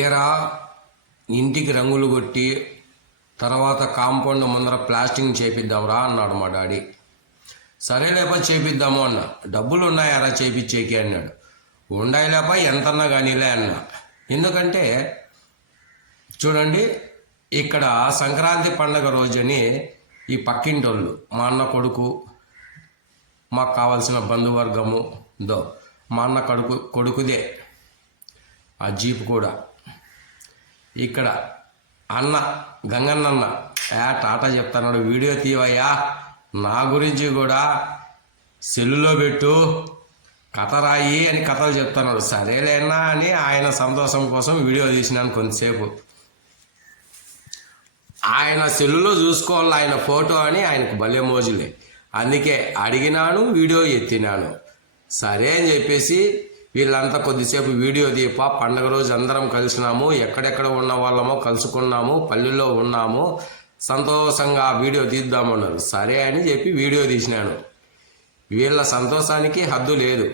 ఏరా ఇంటికి రంగులు కొట్టి తర్వాత కాంపౌండ్ ముందర ప్లాస్టింగ్ చేపిద్దాంరా అన్నాడు మా డాడీ. సరేలేపా చేపిద్దాము అన్న. డబ్బులు ఉన్నాయారా చేపిచ్చేకి అన్నాడు. ఉండాయిలేపా ఎంతన్నా కానీలే అన్న. ఎందుకంటే చూడండి, ఇక్కడ సంక్రాంతి పండగ రోజని ఈ పక్కింటోళ్ళు, మా అన్న కొడుకు, మాకు కావాల్సిన బంధువర్గము మా అన్న కొడుకుదే ఆ జీప్ కూడా. ఇక్కడ అన్న గంగన్న టాటా చెప్తున్నాడు, వీడియో తీవయ్యా, నా గురించి కూడా సెల్లులో పెట్టు, కథ రాయి అని కథలు చెప్తున్నాడు. సరేలేనా అని ఆయన సంతోషం కోసం వీడియో తీసినాను కొంతసేపు. ఆయన సెల్లులో చూసుకోవాలి ఆయన ఫోటో అని ఆయనకు భలే మోజులే. అందుకే అడిగినాను, వీడియో ఎత్తినాను. సరే అని చెప్పేసి వీళ్ళంతా కొద్దిసేపు వీడియో తీపా, పండగ రోజు అందరం కలిసినాము, ఎక్కడెక్కడ ఉన్న వాళ్ళమో కలుసుకున్నాము, పల్లెల్లో ఉన్నాము, సంతోషంగా వీడియో తీద్దామన్నారు. సరే అని చెప్పి వీడియో తీసినాను. వీళ్ళ సంతోషానికి హద్దు లేదు.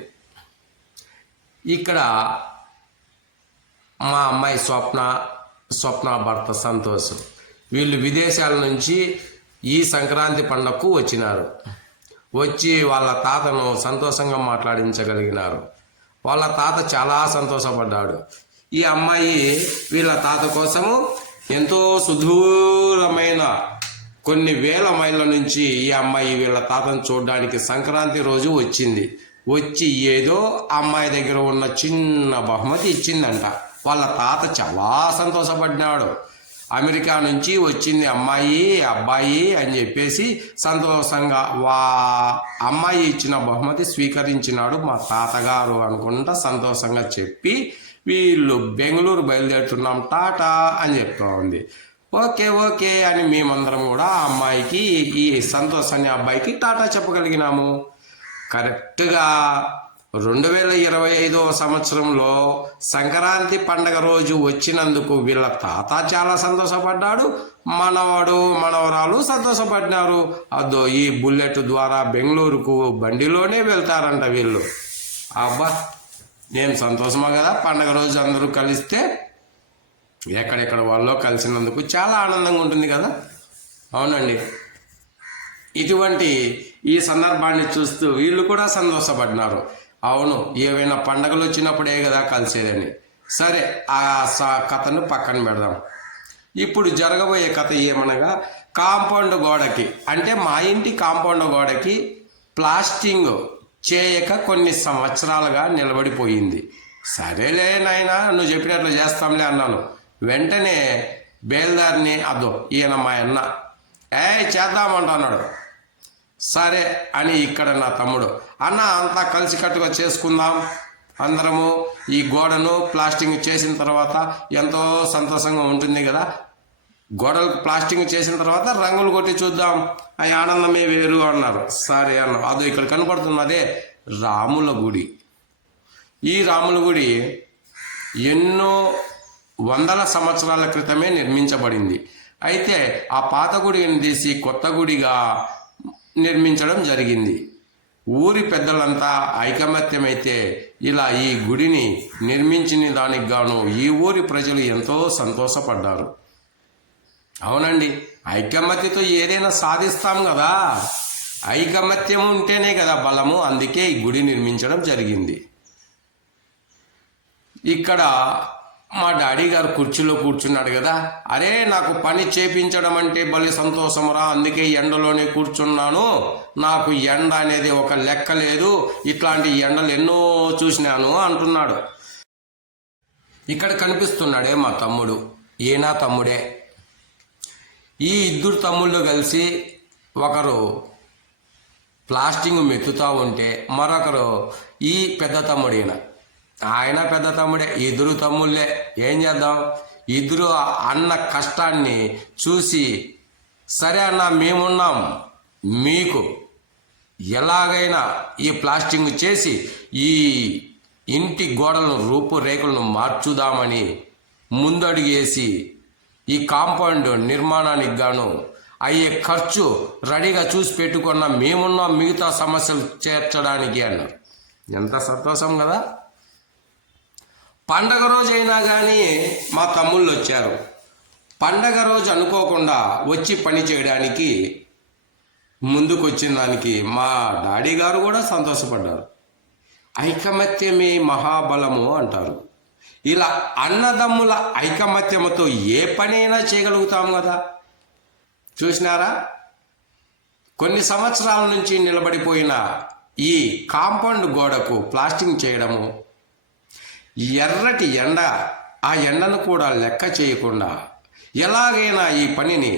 ఇక్కడ మా అమ్మాయి స్వప్న భర్త సంతోష్, వీళ్ళు విదేశాల నుంచి ఈ సంక్రాంతి పండగకు వచ్చినారు. వచ్చి వాళ్ళ తాతను సంతోషంగా మాట్లాడించగలిగినారు. వాళ్ళ తాత చాలా సంతోషపడ్డాడు. ఈ అమ్మాయి వీళ్ళ తాత కోసము ఎంతో సుదూరమైన కొన్ని వేల మైళ్ళ నుంచి ఈ అమ్మాయి వీళ్ళ తాతను చూడడానికి సంక్రాంతి రోజు వచ్చింది. వచ్చి ఏదో అమ్మాయి దగ్గర ఉన్న చిన్న బహుమతి ఇచ్చిందంట. వాళ్ళ తాత చాలా సంతోషపడ్డాడు. అమెరికా నుంచి వచ్చింది అమ్మాయి అబ్బాయి అని చెప్పేసి సంతోషంగా అమ్మాయి ఇచ్చిన బహుమతి స్వీకరించినాడు మా తాతగారు అనుకుంటా సంతోషంగా చెప్పి, వీళ్ళు బెంగళూరు బయలుదేరుతున్నాం టాటా అని చెప్తా ఉంది. ఓకే అని మేమందరం కూడా ఆ అమ్మాయికి, ఈ సంతోష్ అనే అబ్బాయికి టాటా చెప్పగలిగినాము. కరెక్ట్గా 2025 సంవత్సరంలో సంక్రాంతి పండగ రోజు వచ్చినందుకు వీళ్ళ తాత చాలా సంతోషపడ్డాడు, మనవరాలు సంతోషపడ్డారు. ఈ బుల్లెట్ ద్వారా బెంగళూరుకు బండిలోనే వెళ్తారంట వీళ్ళు. అబ్బా, ఏం సంతోషమా కదా, పండగ రోజు అందరూ కలిస్తే ఎక్కడెక్కడ వాళ్ళు కలిసినందుకు చాలా ఆనందంగా ఉంటుంది కదా. అవునండి, ఇటువంటి ఈ సందర్భాన్ని చూస్తూ వీళ్ళు కూడా సంతోషపడినారు. అవును, ఏవైనా పండగలు వచ్చినప్పుడే కదా కలిసేదని. సరే, ఆ కథను పక్కన పెడదాం. ఇప్పుడు జరగబోయే కథ ఏమనగా, కాంపౌండ్ గోడకి, అంటే మా ఇంటి కాంపౌండ్ గోడకి ప్లాస్టింగ్ చేయక కొన్ని సంవత్సరాలుగా నిలబడిపోయింది. సరేలే నాయనా, నువ్వు చెప్పినట్లు చేస్తాంలే అన్నాను. వెంటనే బేల్దారిని, ఈయన మా అన్న, చేద్దామంటున్నాడు. సరే అని ఇక్కడ నా తమ్ముడు, అన్న అంతా కలిసికట్టుగా చేసుకుందాం, అందరము ఈ గోడను ప్లాస్టింగ్ చేసిన తర్వాత ఎంతో సంతోషంగా ఉంటుంది కదా, గోడలకు ప్లాస్టింగ్ చేసిన తర్వాత రంగులు కొట్టి చూద్దాం, ఆ ఆనందమే వేరు అన్నారు. సరే అన్న. ఇక్కడ కనపడుతున్నదే రాముల గుడి. ఈ రాముల గుడి ఎన్నో వందల సంవత్సరాల క్రితమే నిర్మించబడింది. అయితే ఆ పాత గుడిని తీసి కొత్త గుడిగా నిర్మించడం జరిగింది. ఊరి పెద్దలంతా ఐకమత్యమైతే ఇలా ఈ గుడిని నిర్మించిన దానికి గాను ఈ ఊరి ప్రజలు ఎంతో సంతోషపడ్డారు. అవునండి, ఐకమత్యతో ఏదైనా సాధిస్తాం కదా, ఐకమత్యం ఉంటేనే కదా బలము. అందుకే ఈ గుడి నిర్మించడం జరిగింది. ఇక్కడ మా డాడీ గారు కుర్చీలో కూర్చున్నాడు కదా, అరే నాకు పని చేపించడం అంటే భలే సంతోషమురా, అందుకే ఎండలోనే కూర్చున్నాను, నాకు ఎండ అనేది ఒక లెక్క లేదు, ఇట్లాంటి ఎండలు ఎన్నో చూసినాను అంటున్నాడు. ఇక్కడ కనిపిస్తున్నాడే మా తమ్ముడు, ఈయన తమ్ముడే. ఈ ఇద్దరు తమ్ముళ్ళు కలిసి ఒకరు ప్లాస్టింగ్ మెత్తుతూ ఉంటే మరొకరు ఈ పెద్ద తమ్ముడు, ఆయన పెద్ద తమ్ముడే, ఇద్దరు తమ్ముళ్ళే. ఏం చేద్దాం, ఇద్దరు అన్న కష్టాన్ని చూసి, సరే అన్న మేమున్నాం, మీకు ఎలాగైనా ఈ ప్లాస్టింగ్ చేసి ఈ ఇంటి గోడలను రూపురేఖలను మార్చుదామని ముందడుగేసి ఈ కాంపౌండ్ నిర్మాణానికి గాను అయ్యే ఖర్చు రెడీగా చూసి పెట్టుకున్న మేమున్నాం మిగతా సమస్యలు చేర్చడానికి అన్నారు. ఎంత సంతోషం కదా. పండగ రోజు అయినా కానీ మా తమ్ముళ్ళు వచ్చారు. పండగ రోజు అనుకోకుండా వచ్చి పని చేయడానికి ముందుకు వచ్చిన దానికి మా డాడీ గారు కూడా సంతోషపడ్డారు. ఐకమత్యమే మహాబలము అంటారు. ఇలా అన్నదమ్ముల ఐకమత్యముతో ఏ పనైనా చేయగలుగుతాం కదా. చూసినారా, కొన్ని సంవత్సరాల నుంచి నిలబడిపోయిన ఈ కాంపౌండ్ గోడకు ప్లాస్టింగ్ చేయడము, ఎర్రటి ఎండ, ఆ ఎండను కూడా లెక్క చేయకుండా ఎలాగైనా ఈ పనిని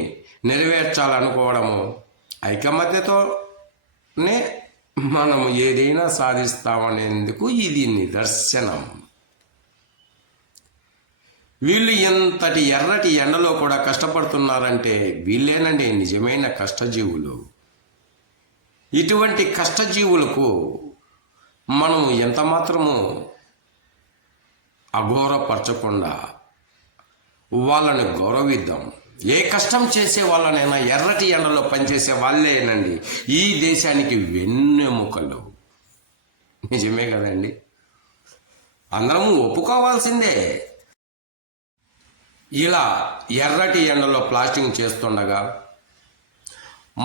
నెరవేర్చాలనుకోవడము, ఐకమత్యతోనే మనము ఏదైనా సాధిస్తామనేందుకు ఇది నిదర్శనం. వీళ్ళు ఎంతటి ఎర్రటి ఎండలో కూడా కష్టపడుతున్నారంటే వీళ్ళేనండి నిజమైన కష్టజీవులు. ఇటువంటి కష్టజీవులకు మనం ఎంత మాత్రము అఘోరపరచకుండా వాళ్ళని గౌరవిద్దాం. ఏ కష్టం చేసే వాళ్ళనైనా ఎర్రటి ఎండలో పనిచేసే వాళ్ళేనండి ఈ దేశానికి వెన్నెముకలు. నిజమే కదండి, అందరము ఒప్పుకోవాల్సిందే. ఇలా ఎర్రటి ఎండలో ప్లాస్టింగ్ చేస్తుండగా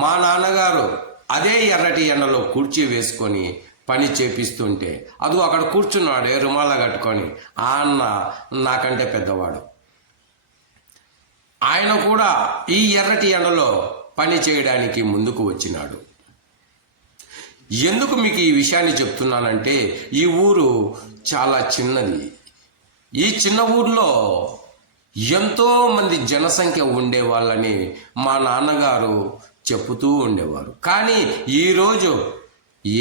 మా నాన్నగారు అదే ఎర్రటి ఎండలో కుర్చీ వేసుకొని పని చేపిస్తుంటే అదు అక్కడ కూర్చున్నాడు రుమాల కట్టుకొని. ఆ అన్న నాకంటే పెద్దవాడు. ఆయన కూడా ఈ ఎర్రటి ఎండలో పని చేయడానికి ముందుకు వచ్చినాడు. ఎందుకు మీకు ఈ విషయాన్ని చెప్తున్నానంటే ఈ ఊరు చాలా చిన్నది. ఈ చిన్న ఊర్లో ఎంతో మంది జనసంఖ్య ఉండేవాళ్ళని మా నాన్నగారు చెప్పుతూ ఉండేవారు. కానీ ఈరోజు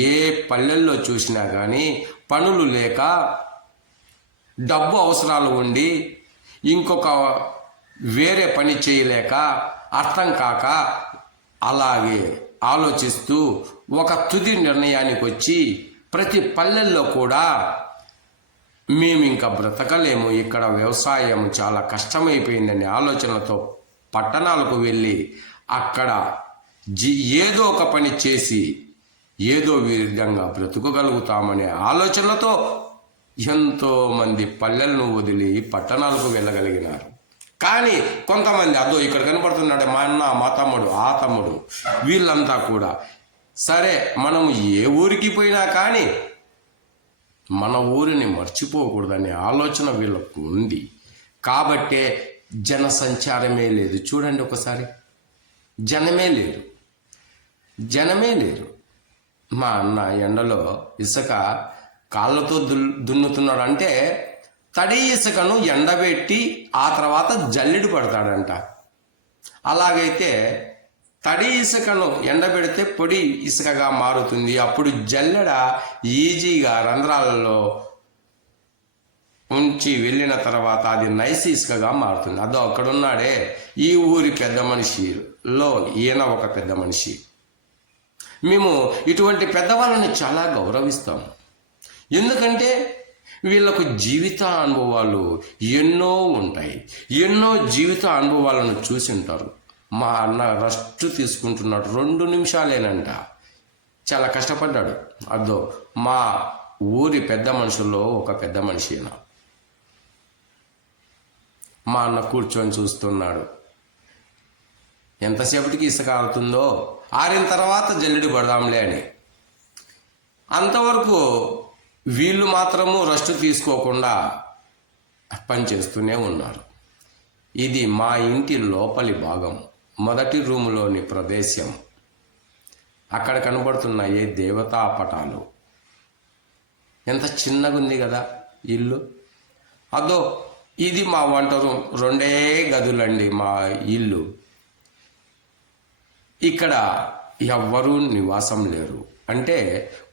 ఏ పల్లెల్లో చూసినా కానీ పనులు లేక, డబ్బు అవసరాలు ఉండి ఇంకొక వేరే పని చేయలేక, అర్థం కాక అలాగే ఆలోచిస్తూ ఒక తుది నిర్ణయానికి వచ్చి ప్రతి పల్లెల్లో కూడా మేము ఇంకా బ్రతకలేము, ఇక్కడ వ్యవసాయం చాలా కష్టమైపోయిందనే ఆలోచనలతో పట్టణాలకు వెళ్ళి అక్కడ ఏదో ఒక పని చేసి ఏదో విధంగా బ్రతుకగలుగుతామనే ఆలోచనలతో ఎంతోమంది పల్లెలను వదిలి పట్టణాలకు వెళ్ళగలిగినారు. కానీ కొంతమంది అదో ఇక్కడ కనపడుతున్నాడే మా అన్న, మా తమ్ముడు, ఆ తమ్ముడు, వీళ్ళంతా కూడా సరే మనం ఏ ఊరికి పోయినా కానీ మన ఊరిని మర్చిపోకూడదనే ఆలోచన వీళ్ళకు ఉంది. కాబట్టే జన సంచారమే లేదు. చూడండి ఒకసారి, జనమే లేరు. మా అన్న ఎండలో ఇసుక కాళ్ళతో దున్నుతున్నాడు. అంటే తడి ఇసుకను ఎండబెట్టి ఆ తర్వాత జల్లెడు పడతాడంట. అలాగైతే తడి ఇసుకను ఎండబెడితే పొడి ఇసుకగా మారుతుంది. అప్పుడు జల్లెడ ఈజీగా రంధ్రాలలో ఉంచి వెళ్ళిన తర్వాత అది నైస్ ఇసుకగా మారుతుంది. అదో అక్కడున్నాడే ఈ ఊరి పెద్ద మనిషిలో ఈయన ఒక పెద్ద మనిషి. మేము ఇటువంటి పెద్దవాళ్ళని చాలా గౌరవిస్తాం. ఎందుకంటే వీళ్ళకు జీవిత అనుభవాలు ఎన్నో ఉంటాయి, ఎన్నో జీవిత అనుభవాలను చూసి ఉంటారు. మా అన్న రెస్ట్ తీసుకుంటున్నాడు, 2 నిమిషాలేనంట. చాలా కష్టపడ్డాడు. అదో మా ఊరి పెద్ద మనుషుల్లో ఒక పెద్ద మనిషి. మా అన్న కూర్చొని చూస్తున్నాడు. ఎంతసేపటికి ఇసుక ఆరుతుందో, ఆరిన తర్వాత జల్లెడు పడదాంలే అని. అంతవరకు వీళ్ళు మాత్రము రెస్ట్ తీసుకోకుండా పనిచేస్తూనే ఉన్నారు. ఇది మా ఇంటి లోపలి భాగం, మొదటి రూములోని ప్రదేశం. అక్కడ కనబడుతున్నాయి దేవతా పటాలు. ఎంత చిన్నగా ఉంది కదా ఇల్లు. అదో ఇది మా వంట రూమ్, 2 గదులండి మా ఇల్లు. ఇక్కడ ఎవ్వరూ నివాసం లేరు. అంటే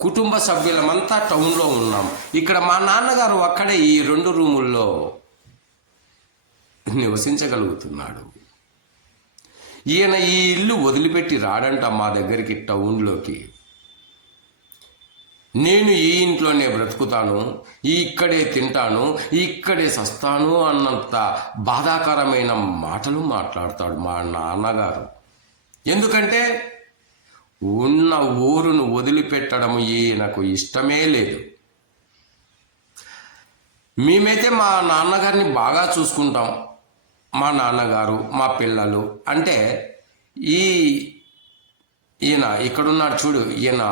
కుటుంబ సభ్యులమంతా టౌన్లో ఉన్నాం. ఇక్కడ మా నాన్నగారు అక్కడే ఈ 2 రూముల్లో నివసించగలుగుతున్నాడు. ఈయన ఈ ఇల్లు వదిలిపెట్టి రాడంట మా దగ్గరికి టౌన్లోకి. నేను ఈ ఇంట్లోనే బ్రతుకుతాను, ఇక్కడే తింటాను, ఇక్కడే సస్తాను అన్నంత బాధాకరమైన మాటలు మాట్లాడతాడు మా నాన్నగారు. ఎందుకంటే ఉన్న ఊరును వదిలిపెట్టడం ఈయనకు ఇష్టమే లేదు. మేమైతే మా నాన్నగారిని బాగా చూసుకుంటాం. మా నాన్నగారు, మా పిల్లలు అంటే ఈ ఈయన ఇక్కడున్నాడు చూడు, ఈయన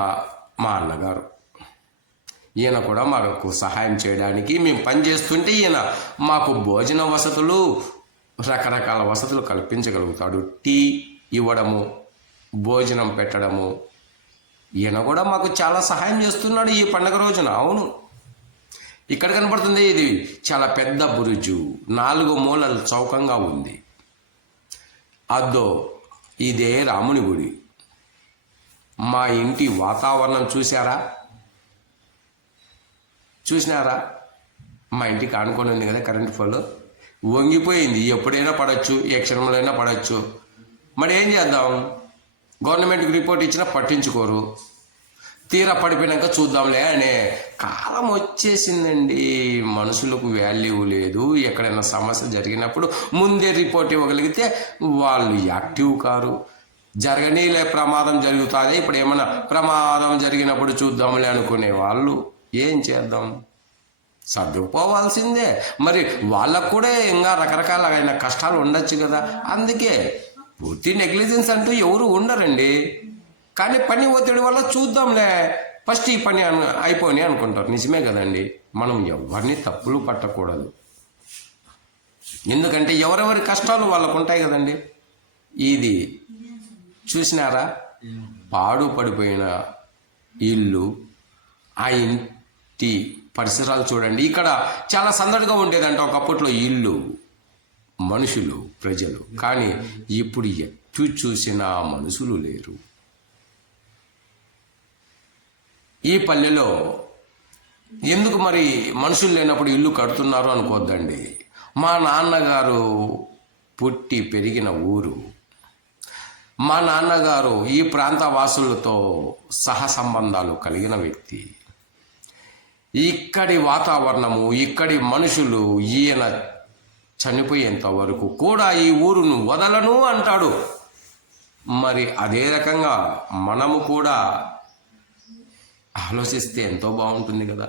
మా అన్నగారు. ఈయన కూడా మాకు సహాయం చేయడానికి మేము పని చేస్తుంటే ఈయన మాకు భోజన వసతులు, రకరకాల వసతులు కల్పించగలుగుతాడు. టీ ఇవ్వడము, భోజనం పెట్టడము, ఈయన కూడా మాకు చాలా సహాయం చేస్తున్నాడు ఈ పండగ రోజున. అవును, ఇక్కడ కనపడుతుంది, ఇది చాలా పెద్ద బురుజు, 4 మూలలు చౌకంగా ఉంది. అద్దో ఇదే రాముని గుడి. మా ఇంటి వాతావరణం చూసినారా? మా ఇంటికి ఆనుకొని ఉంది కదా కరెంట్ పోల్, వంగిపోయింది. ఎప్పుడైనా పడవచ్చు, ఏ క్షణంలో అయినా పడవచ్చు. మరి ఏం చేద్దాం? గవర్నమెంట్కి రిపోర్ట్ ఇచ్చినా పట్టించుకోరు. తీరా పడిపోయినాక చూద్దాంలే అనే కాలం వచ్చేసిందండి. మనుషులకు వాల్యూ లేదు. ఎక్కడైనా సమస్య జరిగినప్పుడు ముందే రిపోర్ట్ ఇవ్వగలిగితే వాళ్ళు యాక్టివ్ కారు. జరగనీలే, ప్రమాదం జరుగుతుంది, ఇప్పుడు ఏమైనా ప్రమాదం జరిగినప్పుడు చూద్దాంలే అనుకునే వాళ్ళు ఏం చేద్దాం? సర్దుకుపోవాల్సిందే. మరి వాళ్ళకు కూడా ఇంకా రకరకాలైన కష్టాలు ఉండొచ్చు కదా. అందుకే పూర్తి నెగ్లిజెన్స్ అంటూ ఎవరు ఉండరండి. కానీ పని ఒత్తిడి వల్ల చూద్దాంలే, ఫస్ట్ ఈ పని అయిపోయి అనుకుంటారు. నిజమే కదండి. మనం ఎవరిని తప్పులు పట్టకూడదు. ఎందుకంటే ఎవరెవరి కష్టాలు వాళ్ళకు ఉంటాయి కదండి. ఇది చూసినారా? పాడు పడిపోయిన ఇల్లు, ఆ ఇంటి పరిసరాలు చూడండి. ఇక్కడ చాలా సందడిగా ఉండేదంట ఒకప్పట్లో ఇల్లు, మనుషులు, ప్రజలు. కానీ ఇప్పుడు ఎటు చూసినా మనుషులు లేరు. ఈ పల్లెలో ఎందుకు మరి మనుషులు లేనప్పుడు ఇల్లు కడుతున్నారు అనుకోద్దండి. మా నాన్నగారు పుట్టి పెరిగిన ఊరు, మా నాన్నగారు ఈ ప్రాంత వాసులతో సహసంబంధాలు కలిగిన వ్యక్తి. ఇక్కడి వాతావరణము, ఇక్కడి మనుషులు, ఈయన చనిపోయేంత వరకు కూడా ఈ ఊరును వదలను అంటాడు. మరి అదే రకంగా మనము కూడా ఆలోచిస్తే ఎంతో బాగుంటుంది కదా.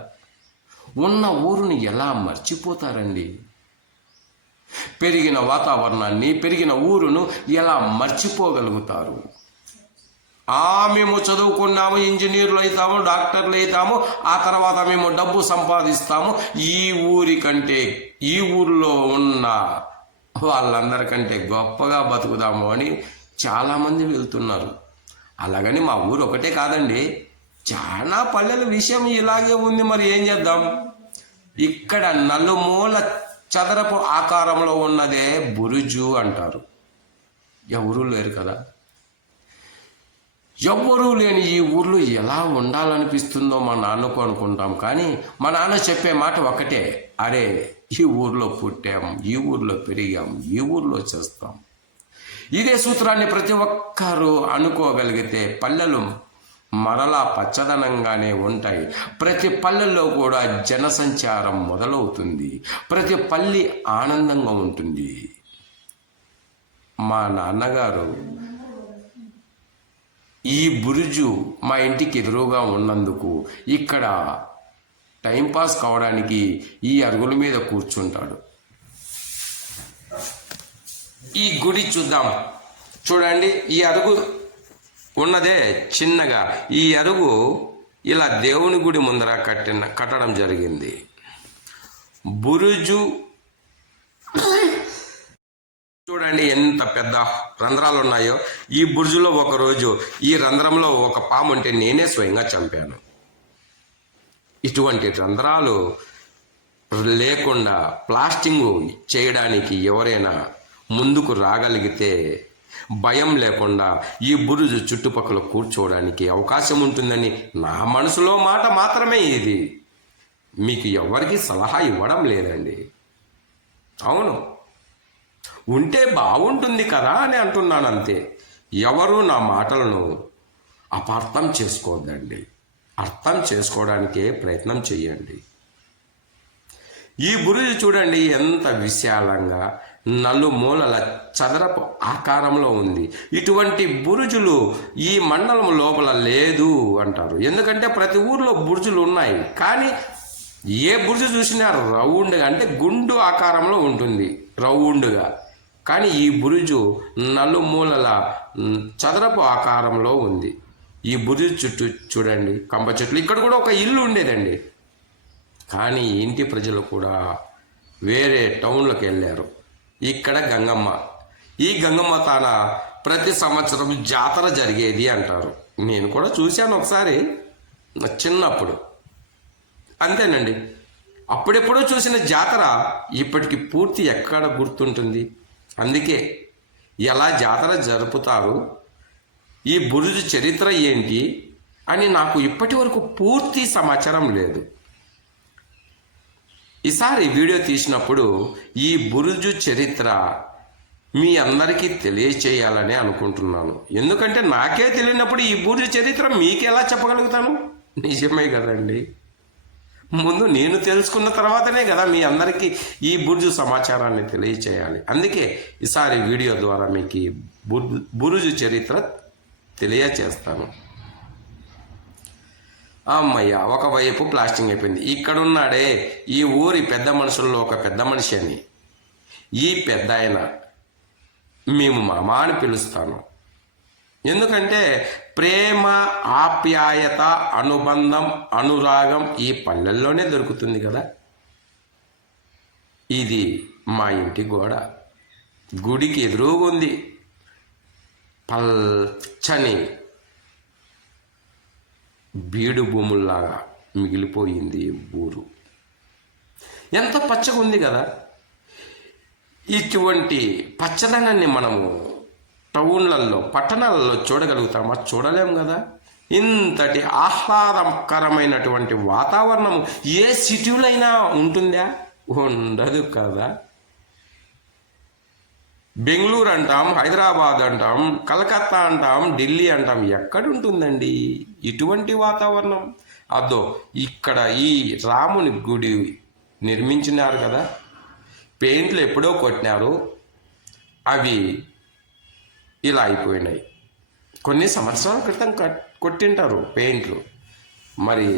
ఉన్న ఊరుని ఎలా మర్చిపోతారండి? పెరిగిన వాతావరణాన్ని, పెరిగిన ఊరును ఎలా మర్చిపోగలుగుతారు? మేము చదువుకున్నాము, ఇంజనీర్లు అవుతాము, డాక్టర్లు అవుతాము, ఆ తర్వాత మేము డబ్బు సంపాదిస్తాము, ఈ ఊరి కంటే, ఈ ఊరిలో ఉన్న వాళ్ళందరికంటే గొప్పగా బతుకుదాము అని చాలామంది వెళ్తున్నారు. అలాగని మా ఊరు ఒకటే కాదండి, చాలా పల్లెల విషయం ఇలాగే ఉంది. మరి ఏం చేద్దాం? ఇక్కడ నలుమూల చదరపు ఆకారంలో ఉన్నదే బురుజు అంటారు. ఎవరూ లేరు కదా. ఎవ్వరూ లేని ఈ ఊర్లో ఎలా ఉండాలనిపిస్తుందో మా నాన్నకు అనుకుంటాం. కానీ మా నాన్న చెప్పే మాట ఒకటే, అరే ఈ ఊర్లో పుట్టాం, ఈ ఊర్లో పెరిగాం, ఈ ఊర్లో చేస్తాం. ఇదే సూత్రాన్ని ప్రతి ఒక్కరూ అనుకోగలిగితే పల్లెలు మరలా పచ్చదనంగానే ఉంటాయి. ప్రతి పల్లెల్లో కూడా జనసంచారం మొదలవుతుంది. ప్రతి పల్లి ఆనందంగా ఉంటుంది. మా నాన్నగారు ఈ బురుజు మా ఇంటికి ఎదురుగా ఉన్నందుకు ఇక్కడ టైంపాస్ కావడానికి ఈ అరుగుల మీద కూర్చుంటాడు. ఈ గుడి చూద్దాం. చూడండి, ఈ అరుగు ఉన్నదే చిన్నగా. ఈ అరుగు ఇలా దేవుని గుడి ముందర కట్టడం జరిగింది. బురుజు చూడండి ఎంత పెద్ద రంధ్రాలు ఉన్నాయో. ఈ బురుజులో ఒకరోజు ఈ రంధ్రంలో ఒక పాము ఉంటే నేనే స్వయంగా చంపాను. ఇటువంటి రంధ్రాలు లేకుండా ప్లాస్టింగ్ చేయడానికి ఎవరైనా ముందుకు రాగలిగితే భయం లేకుండా ఈ బురుజు చుట్టుపక్కల కూర్చోవడానికి అవకాశం ఉంటుందని నా మనసులో మాట మాత్రమే ఇది. మీకు ఎవరికి సలహా ఇవ్వడం లేదండి. అవును, ఉంటే బాగుంటుంది కదా అని అంటున్నాను అంతే. ఎవరు నా మాటలను అపార్థం చేసుకోవద్దండి. అర్థం చేసుకోవడానికే ప్రయత్నం చేయండి. ఈ బురుజు చూడండి ఎంత విశాలంగా నలుమూలల చదరపు ఆకారంలో ఉంది. ఇటువంటి బురుజులు ఈ మండలం లోపల లేదు అంటారు. ఎందుకంటే ప్రతి ఊర్లో బురుజులు ఉన్నాయి, కానీ ఏ బురుజు చూసినా రౌండ్గా అంటే గుండు ఆకారంలో ఉంటుంది, రౌండ్గా. కానీ ఈ బురుజు నలుమూలల చదరపు ఆకారంలో ఉంది. ఈ బురుజు చుట్టూ చూడండి కంప చెట్లు. ఇక్కడ కూడా ఒక ఇల్లు ఉండేదండి. కానీ ఇంటి ప్రజలు కూడా వేరే టౌన్లోకి వెళ్ళారు. ఇక్కడ గంగమ్మ, ఈ గంగమ్మ తాన ప్రతి సంవత్సరం జాతర జరిగేది అంటారు. నేను కూడా చూశాను ఒకసారి చిన్నప్పుడు, అంతేనండి. అప్పుడెప్పుడో చూసిన జాతర ఇప్పటికి పూర్తి ఎక్కడ గుర్తుంటుంది? అందుకే ఎలా జాతర జరుపుతారు, ఈ బురుజు చరిత్ర ఏంటి అని నాకు ఇప్పటి వరకు పూర్తి సమాచారం లేదు. ఈసారి వీడియో తీసినప్పుడు ఈ బురుజు చరిత్ర మీ అందరికీ తెలియచేయాలని అనుకుంటున్నాను. ఎందుకంటే నాకే తెలియనప్పుడు ఈ బురుజు చరిత్ర మీకు ఎలా చెప్పగలుగుతాను? నిజమే కదండి. ముందు నేను తెలుసుకున్న తర్వాతనే కదా మీ అందరికీ ఈ బురుజు సమాచారాన్ని తెలియచేయాలి. అందుకే ఈసారి వీడియో ద్వారా మీకు ఈ బురుజు చరిత్ర తెలియచేస్తాను. అమ్మయ్య, ఒకవైపు ప్లాస్టింగ్ అయిపోయింది. ఇక్కడున్నాడే ఈ ఊరి పెద్ద మనుషుల్లో ఒక పెద్ద మనిషి అని, ఈ పెద్ద ఆయన మేము మామ అని పిలుస్తాను. ఎందుకంటే ప్రేమ, ఆప్యాయత, అనుబంధం, అనురాగం ఈ పల్లెల్లోనే దొరుకుతుంది కదా. ఇది మా ఇంటి గోడ, గుడికి ఎదురుగా ఉంది. పల్చని బీడు భూముల్లాగా మిగిలిపోయింది ఊరు. ఎంత పచ్చగా ఉంది కదా. ఇటువంటి పచ్చదనాన్ని మనము టౌన్లలో, పట్టణాలలో చూడగలుగుతామా? చూడలేం కదా. ఇంతటి ఆహ్లాదకరమైనటువంటి వాతావరణము ఏ సిటీలో అయినా ఉంటుందా? ఉండదు కదా. బెంగళూరు అంటాం, హైదరాబాద్ అంటాం, కలకత్తా అంటాం, ఢిల్లీ అంటాం, ఎక్కడుంటుందండి ఇటువంటి వాతావరణం? అదో ఇక్కడ ఈ రాముని గుడి నిర్మించినారు కదా, పెయింట్లు ఎప్పుడో కొట్టినారు, అవి ఇలా అయిపోయినాయి. కొన్ని సంవత్సరాల క్రితం కొట్టింటారు పెయింట్లు. మరి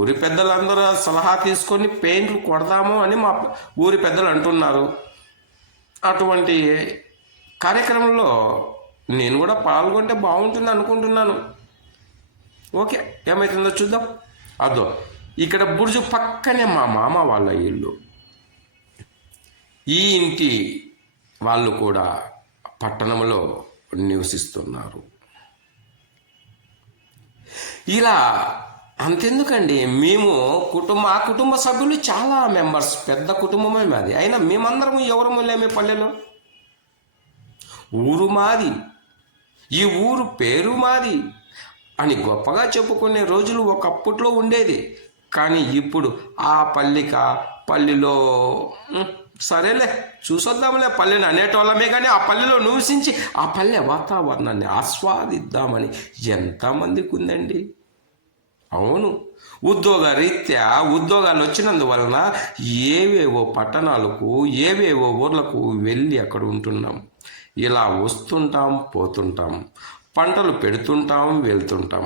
ఊరి పెద్దలందరూ సలహా తీసుకొని పెయింట్లు కొడదాము అని మా ఊరి పెద్దలు అంటున్నారు. అటువంటి కార్యక్రమంలో నేను కూడా పాల్గొంటే బాగుంటుంది అనుకుంటున్నాను. ఓకే, ఏమవుతుందో చూద్దాం. అదో ఇక్కడ బురుజు పక్కనే మా మామ వాళ్ళ ఇల్లు. ఈ ఇంటి వాళ్ళు కూడా పట్టణంలో నివసిస్తున్నారు. ఇలా అంతెందుకండి, మేము ఆ కుటుంబ సభ్యులు చాలా మెంబర్స్, పెద్ద కుటుంబమే మాది. అయినా మేమందరం ఎవరము లేమే పల్లెలో. ఊరు మాది, ఈ ఊరు పేరు మాది అని గొప్పగా చెప్పుకునే రోజులు ఒకప్పట్లో ఉండేది. కానీ ఇప్పుడు ఆ పల్లిలో సరేలే చూసొద్దాంలే పల్లెని అనేటోళ్ళమే, కానీ ఆ పల్లెలో నివసించి ఆ పల్లె వాతావరణాన్ని ఆస్వాదిద్దామని ఎంతమందికి ఉందండి. అవును, ఉద్యోగాలు వచ్చినందువలన ఏవేవో పట్టణాలకు, ఏవేవో ఊర్లకు వెళ్ళి అక్కడ ఉంటున్నాం. ఇలా వస్తుంటాం, పోతుంటాం, పంటలు పెడుతుంటాం, వెళ్తుంటాం.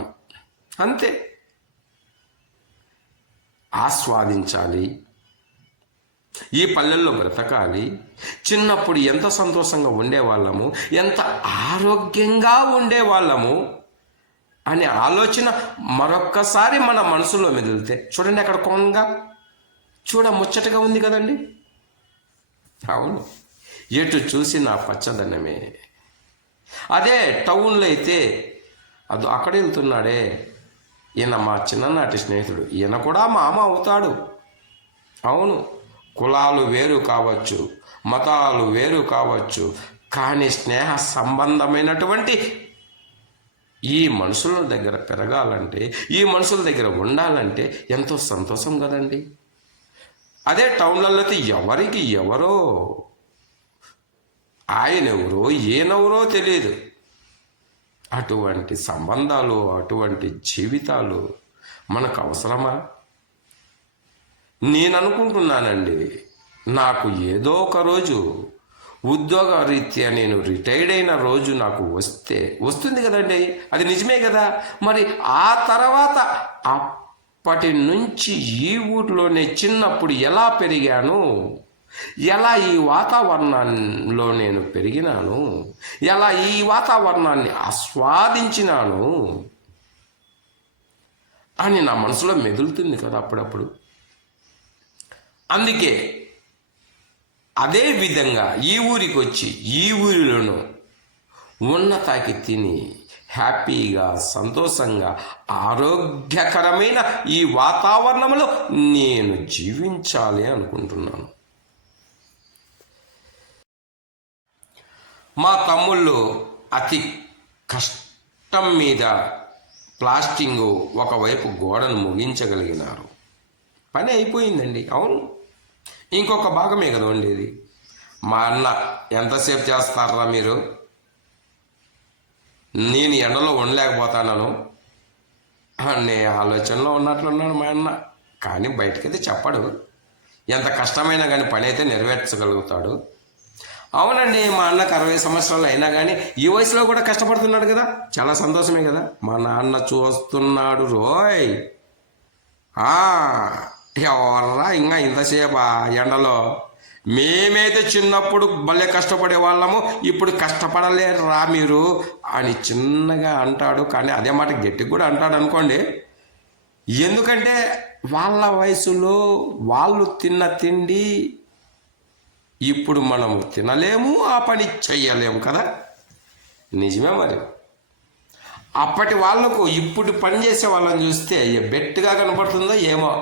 అంతే. ఆస్వాదించాలి, ఈ పల్లెల్లో బ్రతకాలి. చిన్నప్పుడు ఎంత సంతోషంగా ఉండేవాళ్ళము, ఎంత ఆరోగ్యంగా ఉండేవాళ్ళము అనే ఆలోచన మరొక్కసారి మన మనసులో మెదిలితే చూడండి, అక్కడ కొంగ ముచ్చటగా ఉంది కదండి. అవును, ఎటు చూసిన పచ్చదనమే. అదే టౌన్లో అయితే అక్కడ వెళ్తున్నాడే ఈయన మా చిన్ననాటి స్నేహితుడు, ఈయన కూడా మా అమ్మ అవుతాడు. అవును, కులాలు వేరు కావచ్చు, మతాలు వేరు కావచ్చు, కానీ స్నేహ సంబంధమైనటువంటి ఈ మనుషుల దగ్గర పెరగాలంటే, ఈ మనుషుల దగ్గర ఉండాలంటే ఎంతో సంతోషం కదండి. అదే టౌన్లలో అయితే ఎవరికి ఎవరో, ఆయనెవరో ఈయనెవరో తెలియదు. అటువంటి సంబంధాలు, అటువంటి జీవితాలు మనకు అవసరమా? నేను అనుకుంటున్నానండి, నాకు ఏదో ఒక రోజు ఉద్యోగ రీత్యా నేను రిటైర్డ్ అయిన రోజు నాకు వస్తుంది కదండి, అది నిజమే కదా. మరి ఆ తర్వాత అప్పటి నుంచి ఈ ఊర్లోనే చిన్నప్పుడు ఎలా పెరిగాను, ఎలా ఈ వాతావరణంలో నేను పెరిగినాను, ఎలా ఈ వాతావరణాన్ని ఆస్వాదించినాను అని నా మనసులో మెదులుతుంది కదా అప్పుడప్పుడు. అందుకే అదే విధంగా ఈ ఊరికి వచ్చి ఈ ఊరిలోనూ ఉన్నతాకి తిని హ్యాపీగా సంతోషంగా ఆరోగ్యకరమైన ఈ వాతావరణంలో నేను జీవించాలి అనుకుంటున్నాను. మా తమ్ముళ్ళు అతి కష్టం మీద ప్లాస్టింగు ఒకవైపు గోడను ముగించగలిగినారు. పని అయిపోయిందండి. అవును, ఇంకొక భాగమే కదా ఉండేది. మా అన్న ఎంతసేపు చేస్తారా మీరు, నేను ఎండలో ఉండలేకపోతాను అనే ఆలోచనలో ఉన్నట్లున్నాడు మా అన్న. కానీ బయటకైతే చెప్పడు. ఎంత కష్టమైనా కానీ పని అయితే నెరవేర్చగలుగుతాడు. అవునండి, మా అన్నకు 60 సంవత్సరాలు అయినా కానీ ఈ వయసులో కూడా కష్టపడుతున్నాడు కదా, చాలా సంతోషమే కదా. మా నాన్న చూస్తున్నాడు రోయ్. ఎవర్రా ఇంకా ఇంతసేపు ఎండలో, మేమైతే చిన్నప్పుడు భలే కష్టపడే వాళ్ళము, ఇప్పుడు కష్టపడలేరా మీరు అని చిన్నగా అంటాడు. కానీ అదే మాట గట్టిగా కూడా అంటాడు అనుకోండి. ఎందుకంటే వాళ్ళ వయసులో వాళ్ళు తిన్న తిండి ఇప్పుడు మనము తినలేము, ఆ పని చెయ్యలేము కదా. నిజమే మరి. అప్పటి వాళ్ళకు ఇప్పుడు పని చేసే వాళ్ళని చూస్తే బెట్టుగా కనపడుతుందో ఏమో,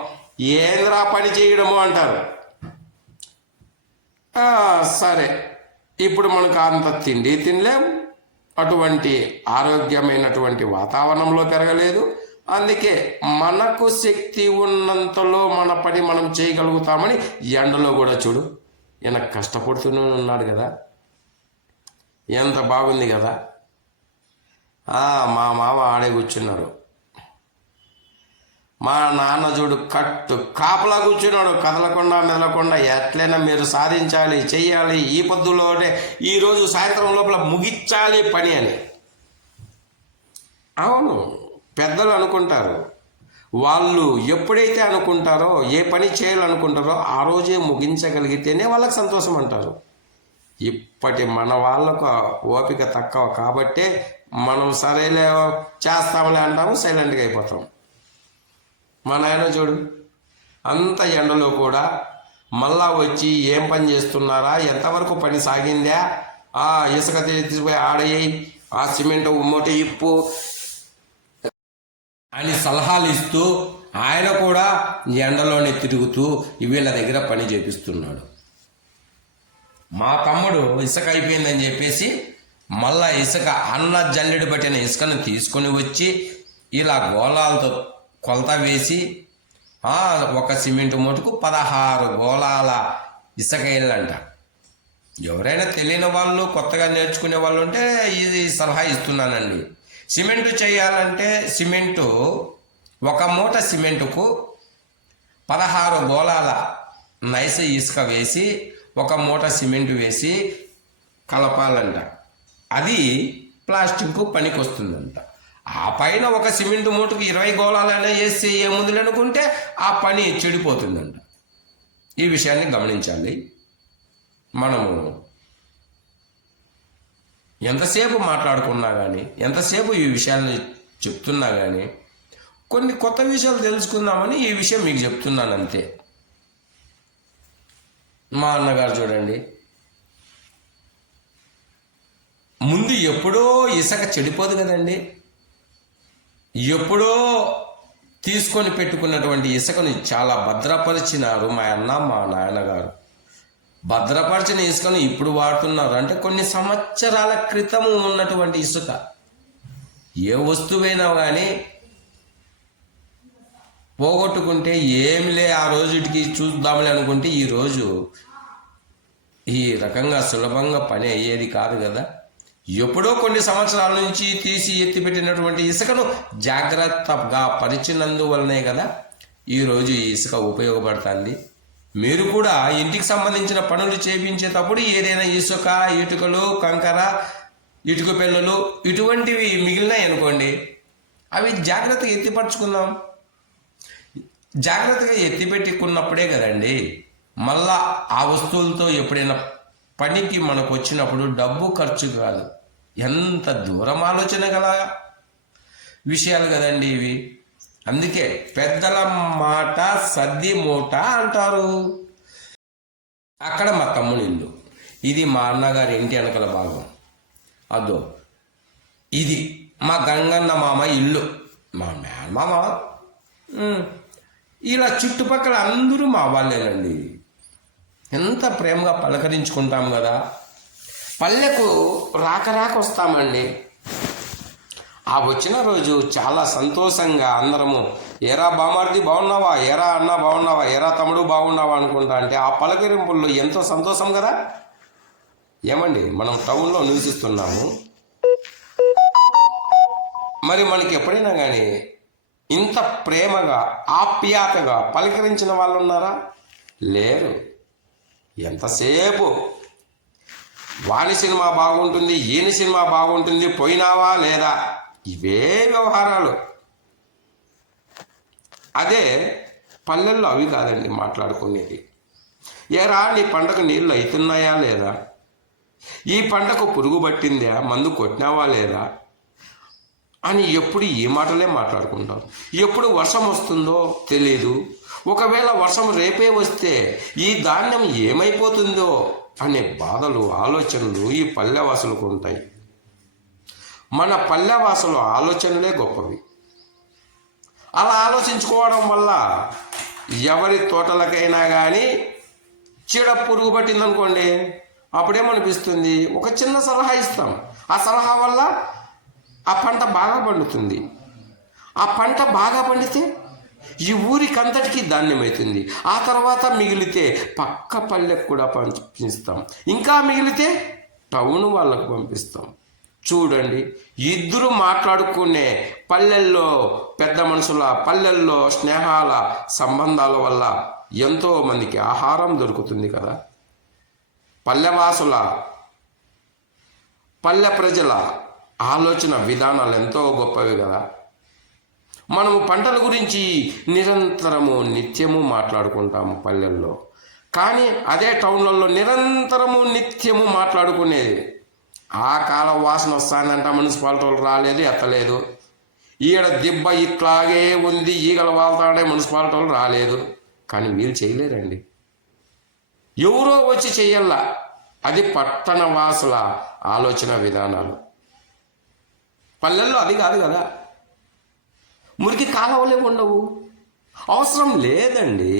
ఏంద్రా పని చేయడము అంటారు. సరే, ఇప్పుడు మనకు అంత తిండి తినలేం, అటువంటి ఆరోగ్యమైనటువంటి వాతావరణంలో పెరగలేదు. అందుకే మనకు శక్తి ఉన్నంతలో మన పని మనం చేయగలుగుతామని ఎండలో కూడా చూడు ఈయన కష్టపడుతూనే ఉన్నాడు కదా. ఎంత బాగుంది కదా. మా మామ ఆడే కూర్చున్నాడు. మా నాన్న చూడు కాపలా కూర్చున్నాడు, కదలకుండా మెదలకుండా. ఎట్లయినా మీరు సాధించాలి, చెయ్యాలి, ఈ పొద్దులోనే ఈరోజు సాయంత్రం లోపల ముగించాలి పని అని. అవును, పెద్దలు అనుకుంటారు. వాళ్ళు ఎప్పుడైతే అనుకుంటారో, ఏ పని చేయాలనుకుంటారో ఆ రోజే ముగించగలిగితేనే వాళ్ళకి సంతోషం అంటారు. ఇప్పటి మన వాళ్ళకు ఓపిక తక్కువ కాబట్టే మనం సరేలే చేస్తాంలే అంటాము, సైలెంట్గా అయిపోతాం. మా నాయన చూడు, అంత ఎండలో కూడా మళ్ళా వచ్చి ఏం పని చేస్తున్నారా, ఎంతవరకు పని సాగిందా, ఇసుక తీసిపోయి ఆడేయి, ఆ సిమెంట్ మూట ఇప్పు అని సలహాలు ఇస్తూ ఆయన కూడా ఎండలోనే తిరుగుతూ వీళ్ళ దగ్గర పని చేపిస్తున్నాడు. మా తమ్ముడు ఇసుక అయిపోయిందని చెప్పేసి మళ్ళా ఇసుక అన్న జల్లెడు పట్టిన ఇసుకను తీసుకొని వచ్చి ఇలా గోళాలతో కొలత వేసి ఒక సిమెంట్ మూటకు 16 గోళాల ఇసుక వేయాలంట. ఎవరైనా తెలియని వాళ్ళు, కొత్తగా నేర్చుకునే వాళ్ళు ఉంటే ఇది సలహా ఇస్తున్నానండి. సిమెంటు చేయాలంటే సిమెంటు, ఒక మూట సిమెంటుకు 16 గోళాల నైస్ ఇసుక వేసి ఒక మూట సిమెంటు వేసి కలపాలంట. అది ప్లాస్టిక్ పనికి వస్తుందంట. ఆ పైన ఒక సిమెంటు మూటకు 20 గోళాలైనా వేసి ఏముంది అనుకుంటే ఆ పని చెడిపోతుందంట. ఈ విషయాన్ని గమనించాలి. మనము ఎంతసేపు మాట్లాడుకున్నా కానీ, ఎంతసేపు ఈ విషయాన్ని చెప్తున్నా కానీ కొన్ని కొత్త విషయాలు తెలుసుకుందామని ఈ విషయం మీకు చెప్తున్నాను అంతే. మా అన్నగారు చూడండి, ముందు ఎప్పుడో ఇసుక చెడిపోదు కదండి. ఎప్పుడో తీసుకొని పెట్టుకున్నటువంటి ఇసుకను చాలా భద్రపరిచినారు మా అన్న, మా నాన్నగారు. భద్రపరిచిన ఇసుకను ఇప్పుడు వాడుతున్నారు అంటే కొన్ని సంవత్సరాల క్రితము ఉన్నటువంటి ఇసుక. ఏ వస్తువైనా కానీ పోగొట్టుకుంటే ఏమిలే ఆ రోజుటికి చూద్దాంలే అనుకుంటే ఈరోజు ఈ రకంగా సులభంగా పని అయ్యేది కాదు కదా. ఎప్పుడో కొన్ని సంవత్సరాల నుంచి తీసి ఎత్తిపెట్టినటువంటి ఇసుకను జాగ్రత్తగా పరిచినందువల్లనే కదా ఈరోజు ఈ ఇసుక ఉపయోగపడుతుంది. మీరు కూడా ఇంటికి సంబంధించిన పనులు చేయించేటప్పుడు ఏదైనా ఇసుక, ఇటుకలు, కంకర, ఇటుక పెళ్ళలు ఇటువంటివి మిగిలినాయి అనుకోండి, అవి జాగ్రత్తగా ఎత్తిపరచుకుందాం. జాగ్రత్తగా ఎత్తిపెట్టుకున్నప్పుడే కదండి మళ్ళా ఆ వస్తువులతో ఎప్పుడైనా పనికి మనకు వచ్చినప్పుడు డబ్బు ఖర్చు కాదు. ఎంత దూరం ఆలోచన గల విషయాలు కదండి ఇవి. అందుకే పెద్దల మాట సద్ది మూట అంటారు. అక్కడ మా తమ్ముని ఇల్లు, ఇది మా అన్నగారి ఇంటి వెనకల భాగం. అదో ఇది మా గంగన్న మామ ఇల్లు, మా మేనమామ. ఇలా చుట్టుపక్కల అందరూ మా వాళ్ళేనండి. ఎంత ప్రేమగా పలకరించుకుంటాం కదా. పల్లెకు రాక వస్తామండి. ఆ వచ్చిన రోజు చాలా సంతోషంగా అందరము ఏరా బామార్ది బాగున్నావా, ఏరా అన్న బాగున్నావా, ఏరా తమ్ముడు బాగున్నావా అనుకుంటా అంటే ఆ పలకరింపుల్లో ఎంతో సంతోషం కదా. ఏమండి, మనం టౌన్లో నివసిస్తున్నాము, మరి మనకి ఎప్పుడైనా కానీ ఇంత ప్రేమగా ఆప్యాయతగా పలకరించిన వాళ్ళు ఉన్నారా? లేరు. ఎంతసేపు వాని సినిమా బాగుంటుంది, ఈయన సినిమా బాగుంటుంది, పోయినావా లేదా, ఇవే వ్యవహారాలు. అదే పల్లెల్లో అవి కాదండి మాట్లాడుకునేది. ఏరా నీ పంటకు నీళ్ళు అవుతున్నాయా లేదా, ఈ పంటకు పురుగు పట్టిందా, మందు కొట్టినావా లేదా అని ఎప్పుడు ఈ మాటలే మాట్లాడుకుంటాం. ఎప్పుడు వర్షం వస్తుందో తెలీదు. ఒకవేళ వర్షం రేపే వస్తే ఈ ధాన్యం ఏమైపోతుందో అనే బాధలు, ఆలోచనలు ఈ పల్లెవాసులకు ఉంటాయి. మన పల్లెవాసుల ఆలోచనలే గొప్పవి. అలా ఆలోచించుకోవడం వల్ల ఎవరి తోటలకైనా కానీ చీడ పురుగు పట్టిందనుకోండి, అప్పుడేమనిపిస్తుంది, ఒక చిన్న సలహా ఇస్తాం. ఆ సలహా వల్ల ఆ పంట బాగా పండుతుంది. ఆ పంట బాగా పండితే ఈ ఊరికంతటికీ ధాన్యం అవుతుంది. ఆ తర్వాత మిగిలితే పక్క పల్లెకు కూడా పంపిస్తాం. ఇంకా మిగిలితే టౌన్ వాళ్ళకు పంపిస్తాం. చూడండి, ఇద్దరు మాట్లాడుకునే పల్లెల్లో పెద్ద మనుషుల, పల్లెల్లో స్నేహాల సంబంధాల వల్ల ఎంతో మందికి ఆహారం దొరుకుతుంది కదా. పల్లెవాసుల, పల్లె ప్రజల ఆలోచన విధానాలు ఎంతో గొప్పవి కదా. మనము పంటల గురించి నిరంతరము నిత్యము మాట్లాడుకుంటాము పల్లెల్లో. కానీ అదే టౌన్లలో నిరంతరము నిత్యము మాట్లాడుకునేది ఆ కాల వాసన వస్తానంట, మున్సిపాలిటీ వాళ్ళు రాలేదు, ఎత్తలేదు, ఈడ దిబ్బ ఇట్లాగే ఉంది, ఈగలు వాళ్తాడే, మున్సిపాలిటీ వాళ్ళు రాలేదు. కానీ వీళ్ళు చేయలేరండి, ఎవరో వచ్చి చెయ్యాల. అది పట్టణ వాసుల ఆలోచన విధానాలు. పల్లెల్లో అది కాదు కదా. మురికి కాలువలే ఉండవు, అవసరం లేదండి.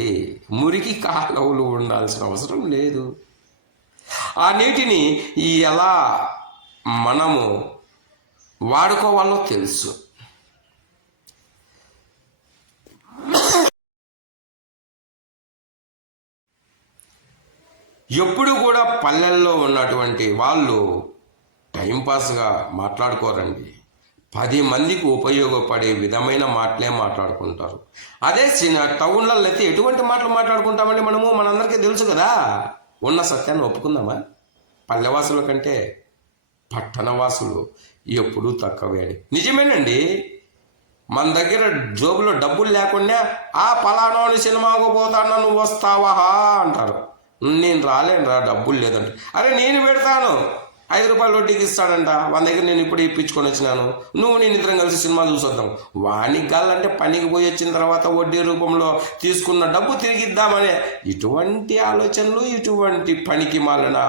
మురికి కాలువలు ఉండాల్సిన అవసరం లేదు. ఆ నీటిని ఎలా మనము వాడుకోవాలో తెలుసు. ఎప్పుడు కూడా పల్లెల్లో ఉన్నటువంటి వాళ్ళు టైంపాస్గా మాట్లాడుకోరండి. 10 మందికి ఉపయోగపడే విధమైన మాటలే మాట్లాడుకుంటారు. అదే టౌన్లలో అయితే ఎటువంటి మాటలు మాట్లాడుకుంటామండి మనము? మనందరికీ తెలుసు కదా. ఉన్న సత్యాన్ని ఒప్పుకుందామా? పల్లెవాసుల కంటే పట్టణవాసులు ఎప్పుడూ తక్కువే. నిజమేనండి. మన దగ్గర జోబులో డబ్బులు లేకుండా ఆ పలానాని సినిమాకు పోతాను, నువ్వు వస్తావా అంటారు. నేను రాలేనురా, డబ్బులు లేదంట. అరే నేను పెడతాను, 5 రూపాయలు వడ్డీకి ఇస్తాడంట, వాని దగ్గర నేను ఇప్పుడు ఇప్పించుకొని వచ్చినాను, నువ్వు నేను ఇద్దరం కలిసి సినిమా చూసొద్దాం. వానికి గాలంటే పనికి పోయి వచ్చిన తర్వాత వడ్డీ రూపంలో తీసుకున్న డబ్బు తిరిగిద్దామనే ఇటువంటి ఆలోచనలు, ఇటువంటి పనికి మాలిన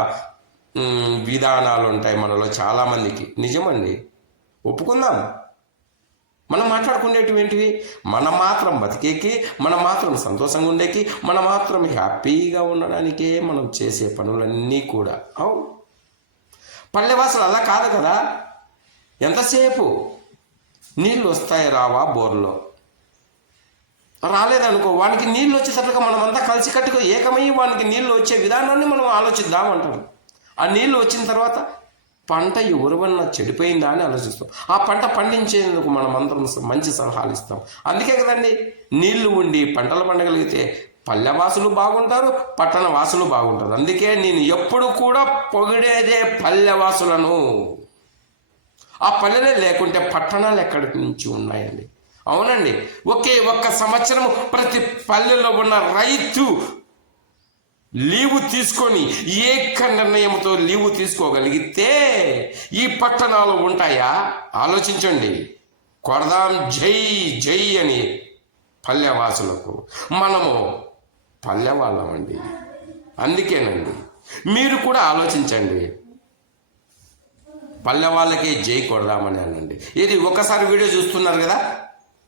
విధానాలు ఉంటాయి మనలో చాలామందికి. నిజమండి, ఒప్పుకుందాం. మనం మాట్లాడుకునేటువంటివి మనం మాత్రం బతికేకి, మనం మాత్రం సంతోషంగా ఉండేకి, మనం మాత్రం హ్యాపీగా ఉండడానికే మనం చేసే పనులన్నీ కూడా. అవును, పల్లెవాసులు అలా కాదు కదా. ఎంతసేపు నీళ్ళు వస్తాయి రావా బోర్లో, రాలేదనుకో, వానికి నీళ్ళు వచ్చేటట్టుగా మనమంతా కలిసికట్టుగా ఏకమయ్యి వానికి నీళ్ళు వచ్చే విధానాన్ని మనం ఆలోచిద్దామంటారు. ఆ నీళ్ళు వచ్చిన తర్వాత పంట ఎవరివన్నా చెడిపోయిందా అని ఆలోచిస్తాం. ఆ పంట పండించేందుకు మనం అందరం మంచి సలహాలు ఇస్తాం. అందుకే కదండి, నీళ్లు ఉండి పంటలు పండగలిగితే పల్లెవాసులు బాగుంటారు, పట్టణ వాసులు బాగుంటారు. అందుకే నేను ఎప్పుడు కూడా పొగిడేదే పల్లెవాసులను. ఆ పల్లెలే లేకుంటే పట్టణాలు ఎక్కడి నుంచి ఉన్నాయండి? అవునండి, ఒకే ఒక్క సంవత్సరము ప్రతి పల్లెలో ఉన్న రైతు లీవు తీసుకొని ఏక నిర్ణయంతో లీవు తీసుకోగలిగితే ఈ పట్టణాలు ఉంటాయా? ఆలోచించండి. కొడదాం జై జై అని పల్లెవాసులకు. మనము పల్లెవాళ్ళమండి. అందుకేనండి మీరు కూడా ఆలోచించండి. పల్లె వాళ్ళకే జై కొడదామని అనండి. ఇది ఒకసారి వీడియో చూస్తున్నారు కదా,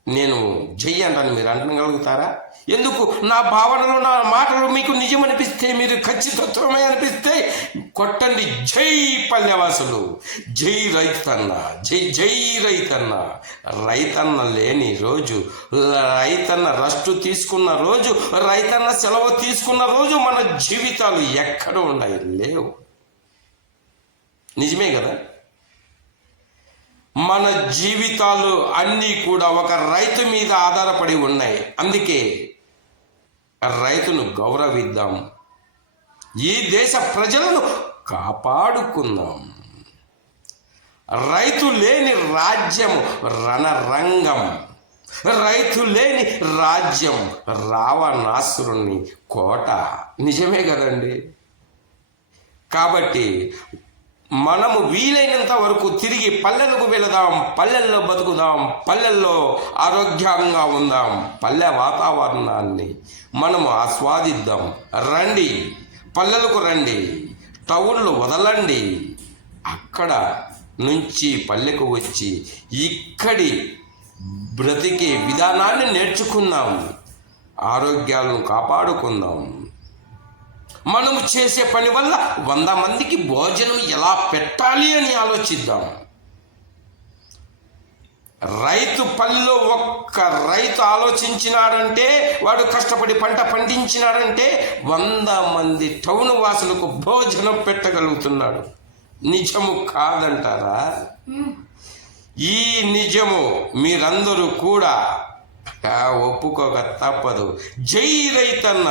నేను జై అంటాను, మీరు అనగలుగుతారా? ఎందుకు? నా భావనలు, నా మాటలు మీకు నిజం అనిపిస్తే, మీరు ఖచ్చితత్వమే అనిపిస్తే కొట్టండి. జై పల్లెవాసులు, జై రైతన్న, జై జై రైతన్న. రైతన్న లేని రోజు, రైతన్న రెస్ట్ తీసుకున్న రోజు, రైతన్న సెలవు తీసుకున్న రోజు మన జీవితాలు ఎక్కడ ఉన్నాయి? లేవు. నిజమే కదా? మన జీవితాలు అన్నీ కూడా ఒక రైతు మీద ఆధారపడి ఉన్నాయి. అందుకే రైతును గౌరవిద్దాం, ఈ దేశ ప్రజలను కాపాడుకుందాం. రైతు లేని రాజ్యం రణరంగం, రైతు లేని రాజ్యం రావణాసురుని కోట. నిజమే కదండి? కాబట్టి మనము వీలైనంత వరకు తిరిగి పల్లెలకు వెళదాం, పల్లెల్లో బతుకుదాం, పల్లెల్లో ఆరోగ్యంగా ఉందాం, పల్లె వాతావరణాన్ని మనము ఆస్వాదిద్దాం. రండి, పల్లెలకు రండి, టౌన్లు వదలండి. అక్కడ నుంచి పల్లెకు వచ్చి ఇక్కడి బ్రతికే విధానాన్ని నేర్చుకుందాం, ఆరోగ్యాలను కాపాడుకుందాం. మనము చేసే పని వల్ల 100 మందికి భోజనం ఎలా పెట్టాలి అని ఆలోచిద్దాం. రైతు పల్లెలో ఒక్క రైతు ఆలోచించినాడంటే, వాడు కష్టపడి పంట పండించినాడంటే 100 మంది టౌన్ వాసులకు భోజనం పెట్టగలుగుతున్నాడు. నిజము కాదంటారా? ఈ నిజము మీరందరూ కూడా ఒప్పుకోక తప్పదు. జై రైతన్న,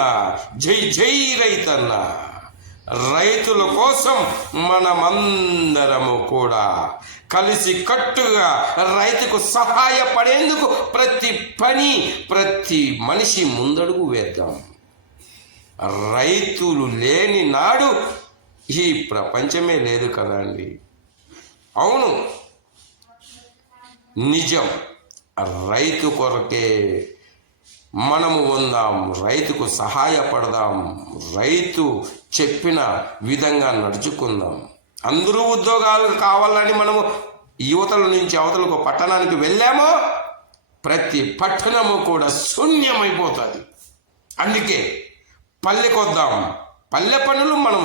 జై జై రైతన్న. రైతుల కోసం మనమందరము కూడా కలిసి కట్టుగా రైతుకు సహాయపడేందుకు ప్రతి పని, ప్రతి మనిషి ముందడుగు వేద్దాం. రైతులు లేని నాడు ఈ ప్రపంచమే లేదు కదండి. అవును, నిజం. రైతు కొరకే మనము ఉందాం, రైతుకు సహాయపడదాం, రైతు చెప్పిన విధంగా నడుచుకుందాం. అందరూ ఉద్యోగాలు కావాలని మనము యువతల నుంచి అవతలకు పట్టణానికి వెళ్ళామో ప్రతి పట్టణము కూడా శూన్యమైపోతుంది. అందుకే పల్లెకొద్దాం, పల్లె పనులు మనం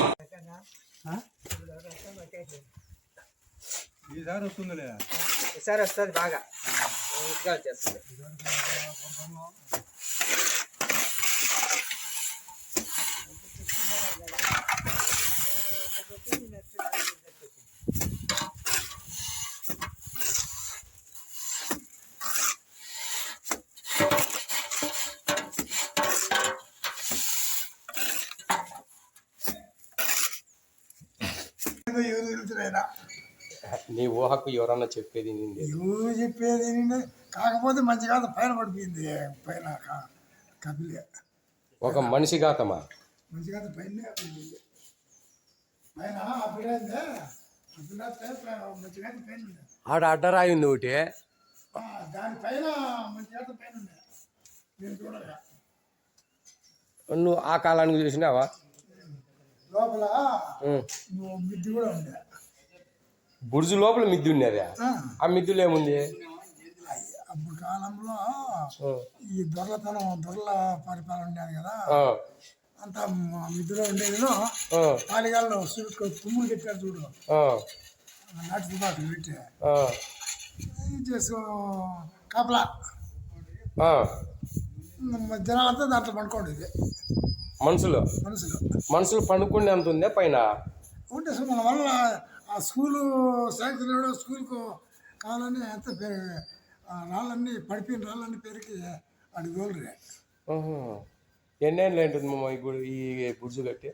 ఈసారి వస్తుంది బాగా వచ్చేస్తుంది. నీ ఊహకు ఎవరన్నా చెప్పేది ఎవరు చెప్పేది కాకపోతే మంచి కాదు పైన పడిపోయింది. పైన కపిలే ఒక మనిషి ఘాతమా? మంచి కాదు పైన పైన అప్పుడైందే మంచి కాదు పైన ఆడ అడ్డరాయింది ఒకటి, దానిపైన మంచి కాదు పైన ఉండే. నేను చూడగా నువ్వు ఆ కాలానికి చూసినావా? లోపల మిద్ది కూడా ఉండే. బుర్జు లోపల మిద్ది ఉన్నదా? ఆ మిద్దులో ఏముంది? అప్పుడు కాలంలో ఈ దొరల పరిపాలన ఉండేది కదా, అంతా మిద్దులో ఉండేది. పాలిగాల్లో తుమ్ములు పెట్టారు చూడు, నాటి తుపాకులు పెట్టి చేసుకో కాపలా జనాలంతా దాంట్లో పండుకోండి. మనుషులు పండుకునే అంత ఉందే పైన ఉంటే మన వల్ల ఆ స్కూలు శాంక్షన్ స్కూల్కు కావాలని అంత రాళ్ళన్నీ పడిపోయిన రాళ్ళన్నీ పెరిగి అడి గోల్రే. ఎన్నేళ్ళు ఏంటుంది మామ ఈ గుడ్జు కట్టి?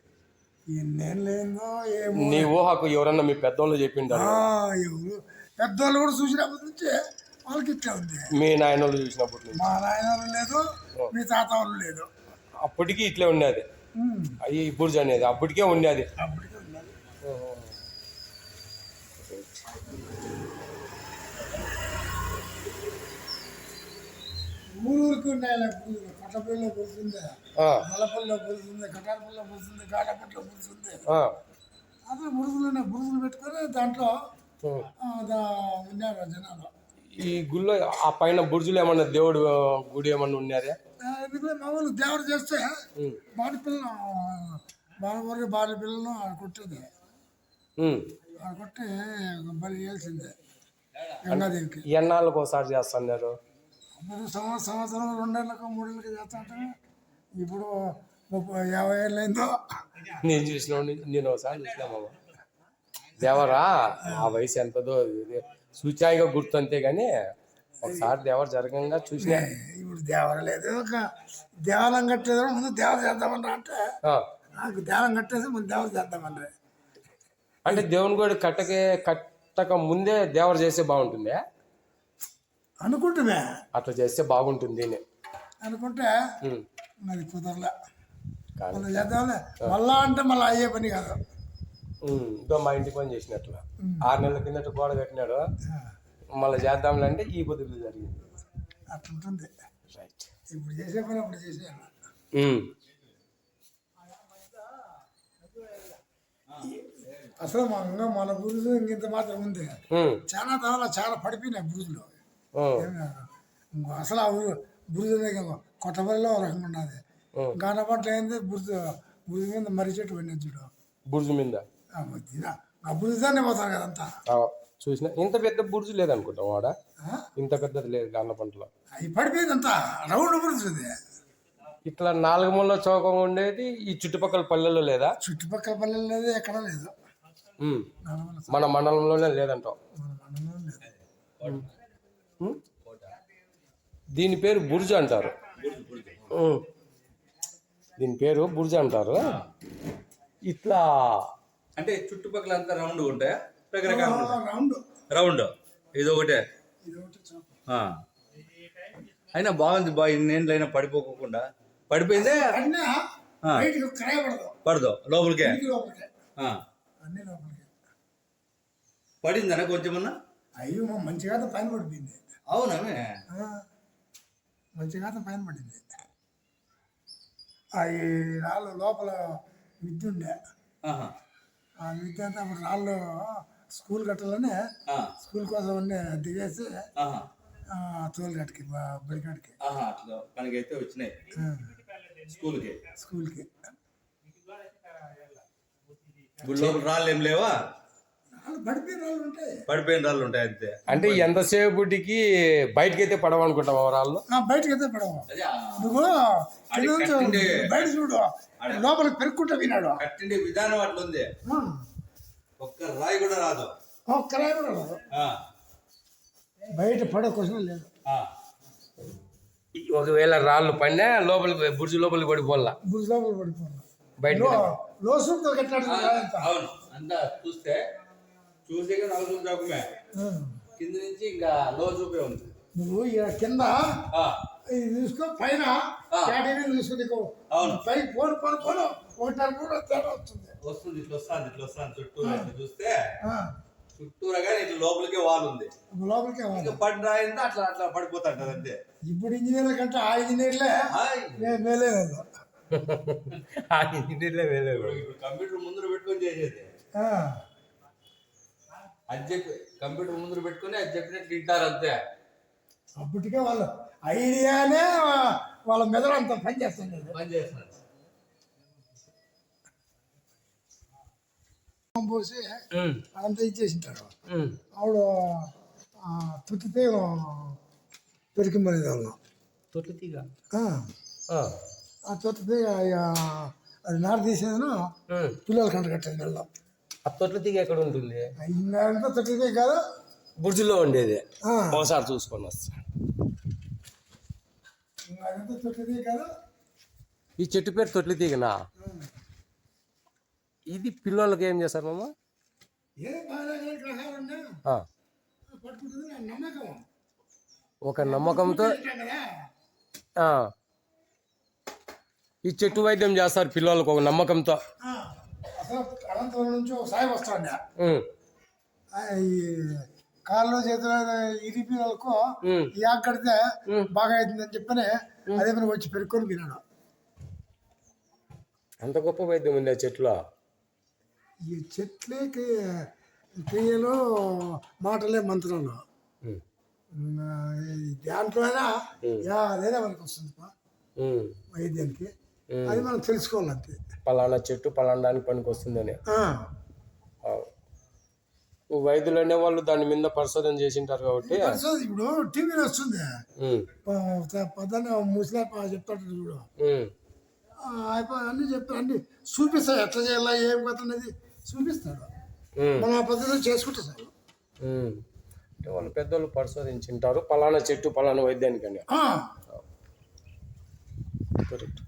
ఎన్నేళ్ళు ఏందో ఏమో. నీ ఊహకు ఎవరన్నా మీ పెద్దోళ్ళు చెప్పింటారు? ఎవరు పెద్దోళ్ళు కూడా చూసినప్పటి నుంచి వాళ్ళకి ఇట్లా ఉంది. మీ నాయనోళ్ళు చూసినప్పటి నుంచి మా నాయన లేదు, మీ తాత వాళ్ళు లేదు. అప్పటికి ఇట్లే ఉండేది ఈ బుర్జ్ అనేది, అప్పటికే ఉండేది. అప్పటికే ఉన్నది. ఊరికి ఉన్నాయి కట్టపల్లిలో పులుస్తుంది, నల్లపల్లిలో పులుస్తుంది, కటారపల్లిలో పులుస్తుంది, గాడపల్లిలో పులుస్తుంది. అదే బురుజులు బురుజులు పెట్టుకొని దాంట్లో ఉన్నారు జనాలు. ఈ గుళ్ళో ఆ పైన బుర్జులు ఏమన్నా దేవుడు గుడి ఏమన్నా ఉన్నారా? ఎందుకంటే మామూలు దేవుడు చేస్తే బాడి పిల్లను బాడి పిల్లను కొట్టేది, కొట్టి బలి చేయాల్సిందే గంగాదేవికి. ఎన్నాళ్ళకి ఒకసారి చేస్తున్నారు? అప్పుడు సంవత్సరం 2 ఏళ్ళకు 3 ఏళ్ళకి చేస్తాంటే ఇప్పుడు 50 ఏళ్ళు అయిందో. నేను చూసిన నేను ఒకసారి చూసినామమ్మ దేవరా, ఆ వయసు ఎంతదో సూచాయిగా గుర్తు అంతే కానీ ఒకసారి దేవర జరగంగా చూసినా. ఇప్పుడు దేవర లేదు, ఒక దేవాలయం కట్టేది ముందు దేవర చేద్దామన్నా అంటే నాకు దేవాలయం కట్టేసి ముందు దేవర చేద్దామన్నా. అంటే దేవుని కూడా కట్టక ముందే దేవర చేస్తే బాగుంటుంది అనుకుంటుమే, అట్లా చేస్తే బాగుంటుంది అనుకుంటే అది కుదరలే. మళ్ళీ చేద్దాంలే మళ్ళా అంటే మళ్ళీ అయ్యే పని కాదు. ఇదో మా ఇంటి పని చేసినట్లు 6 నెలల కిందట గోడ కట్టినాడు, మళ్ళీ చేద్దాంలే అంటే ఈ పొద్దులు జరిగింది. అట్లుంటుంది. రైట్, ఇప్పుడు చేసే పని అప్పుడు చేసేయాలి. అసలు మన బురుజు ఇంత మాత్రం ఉంది, చాలా తవల చాలా పడిపోయినాయి బురుజులు. అసలు ఆ బురుజు కొత్తపల్లిలో రకంగా ఉన్నది, గానపట్ల ఏంది బురుజు మీద మర్రి చెట్టు పడినది చూడు. బుర్జు మీద ఆ బురుజుదాన్ని పోతారు కదంతా. చూసిన ఇంత పెద్ద బుర్జు లేదనుకుంటాం వాడ, ఇంత పెద్దది లేదు గాన పంటలో. అవి పడిపోయింది అంతా రౌండ్ బురుజుది. ఇట్లా 4 మూల చౌకం ఉండేది ఈ చుట్టుపక్కల పల్లెల్లో లేదా? చుట్టుపక్కల పల్లెలు లేదు, ఎక్కడ లేదు. మన మండలంలోనే లేదంటాం. దీని పేరు బుర్జు అంటారు, దీని పేరు బుర్జు అంటారు. ఇట్లా అంటే చుట్టుపక్కల అంతా రౌండ్ ఉంటాయా? రకరకాల రౌండ్ రౌండ్ ఇది ఒకటే. అయినా బాగుంది బా, ఇన్నేళ్ళు అయినా పడిపోకుండా. పడిపోయిందే పడదు లోపలికే. పడిందనా కొంచెమన్నా? అయ్యో మంచిగా పైన పడిపోయింది. అవునా? మంచిగా పైన పడింది. అవి రాళ్ళు లోపల విద్య ఉండే, ఆ విద్య అంతా అప్పుడు రాళ్ళు స్కూల్ కట్టాలని స్కూల్ కోసం అన్నీ దిగేసి తోలుగట్టుకి బడికాడికి మనకైతే వచ్చినాయి స్కూల్కి. రాళ్ళు ఏం లేవా? పడిపోయిన రాళ్ళు ఉంటాయి అంతే. అంటే ఎంతసేపటికి బయటకి అయితే పడవ అనుకుంటాం రాళ్ళు? బయటకి అయితే పడవ. నువ్వు బయట చూడు, లోపల పెరుక్కుంటా వినాడు. కట్టిండే విధానం అట్లా ఉంది, ఒక్క రాయి కూడా రాదు. ఒక్క రాయి కూడా రాదు, బయట పడే క్వశ్చన్ లేదు. ఒకవేళ రాళ్ళు పడినా లోపలికి బుర్జు లోపలికి పడిపోవాలా, బుర్జు లోపలికి పడిపోవాలి. బయట లోసూపుతో కట్టాడు. అవును, అంతా చూస్తే చూసే నలుగుమే కింద నుంచి ఇంకా లో చూపే ఉంది. నువ్వు కింద చూసుకో, పైన చూసుకో, పైకి పోను పోను పోను 1.5 తేడా వస్తుంది. ఇట్లా వస్తుంది చుట్టూరు చూస్తే చుట్టూరగా ఇట్లా లోపలికే వాల్ ఉంది. లోపలికే పడి రాయిందా అట్లా అట్లా పడిపోతుంటది అంతే. ఇప్పుడు ఇంజనీర్ల కంటే ఆ ఇంజనీర్లే మేలేదు. ఇప్పుడు కంప్యూటర్ ముందర పెట్టుకొని చేసేది, అది చెప్పి కంప్యూటర్ ముందర పెట్టుకొని అది చెప్పినట్లు తింటారు అంతే. అప్పటికే వాళ్ళ ఐడియానే వాళ్ళ మెదడు అంత పనిచేస్తుంది. పోసి అదంతా ఇచ్చేసింటారు. ఆవిడ తొట్టితే పెరికిమనేది వాళ్ళం. తొట్టితీగ ఆ తొట్టితీగ అది నారు తీసేదను పిల్లలు కంట కట్టేది వెళ్ళాం. ఆ తొట్టితీగ ఎక్కడ ఉంటుంది? ఇంకా తొట్టితీగ కాదు, బుర్జులో ఉండేది. ఒకసారి చూసుకొని వస్తా. అదంతా తొట్టితీగ కాదు. ఈ చెట్టు పేరు తొట్టితీగనా? ఇది పిల్లలకి ఏం చేస్తారు మామ? ఏదో బాగా గ్రహాలున్నా పట్టుకుంటుంది నమ్మకం. ఒక నమ్మకంతో ఆ, ఈ చెట్టు వైద్యం చేస్తారు పిల్లలకు ఒక నమ్మకంతో. అసలు అనంతపురం నుంచి ఒక సాయి వస్తాడు. ఉమ్, ఈ కాళ్ళు చేతులు ఇరిపి వాళ్ళకు ఈ ఆకు కడితే బాగా అవుతుందని చెప్పని అదే మనకి వచ్చి పెరుక్కొని తిన్నాడు. అంత గొప్ప వైద్యం ఉంది ఆ చెట్లో. ఈ చెట్లకి క్రియలు మాటలే మంత్రాలు. ఉమ్, దాంట్లో అయినా అదేనా మనకి వస్తుంది వైద్యానికి. అది మనం తెలుసుకోవాలి అంతే. పలానా చెట్టు పలానా దానికి పనికి వస్తుందని. వైద్యులు అనే వాళ్ళు దాని మీద పరిశోధన చేసింటారు కాబట్టి. ఇప్పుడు టీవీలో వస్తుంది పొద్దున్న ముసలా చెప్తాడు చూడు, అన్ని చెప్తాడు, అన్ని చూపిస్తాడు ఎట్లా చేయాలా ఏం కథ అనేది చూపిస్తాడు. మనం ఆ పద్ధతిలో చేసుకుంటాం సార్. అంటే వాళ్ళు పెద్దోళ్ళు పరిశోధించింటారు పలానా చెట్టు పలానా వైద్యానికని. కరెక్ట్.